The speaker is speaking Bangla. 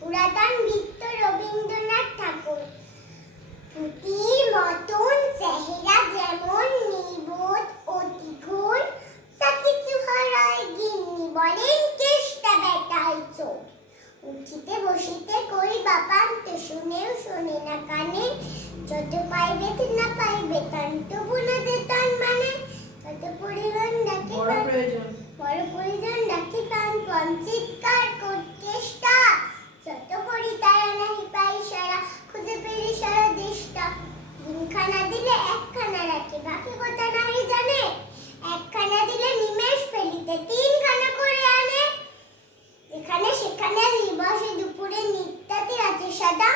পুরাতন বৃত্ত রবীন্দ্রনাথ ঠাকুর। পুঁতির মতন চেহারা যেমন নির্বোধ অতি ঘোর, তা কিছু হারায় গিন্নি বলেন কেষ্টা বেটায় চোর। উঠিতে বসিতে করি বাপান্ত, শুনেও শোনে না কানে, যত পাইবে না পাইবে তান, তবু না যে তান মানে। তত পরিমাণ ডাকে বড় প্রয়োজন ডাকে কান, পঞ্চিৎকার চেষ্টা, যত করি তারা নাহি পাই সারা, খুঁজে পেরি সারা দেশটা। তিনখানা দিলে একখানা রাখে, বাকি কথা নাহি জানে, একখানা দিলে নিমেষ ফেলিতে তিনখানা করে আনে। যেখানে সেখানে বসে দুপুরে নিত্যাতি আছে সাদা,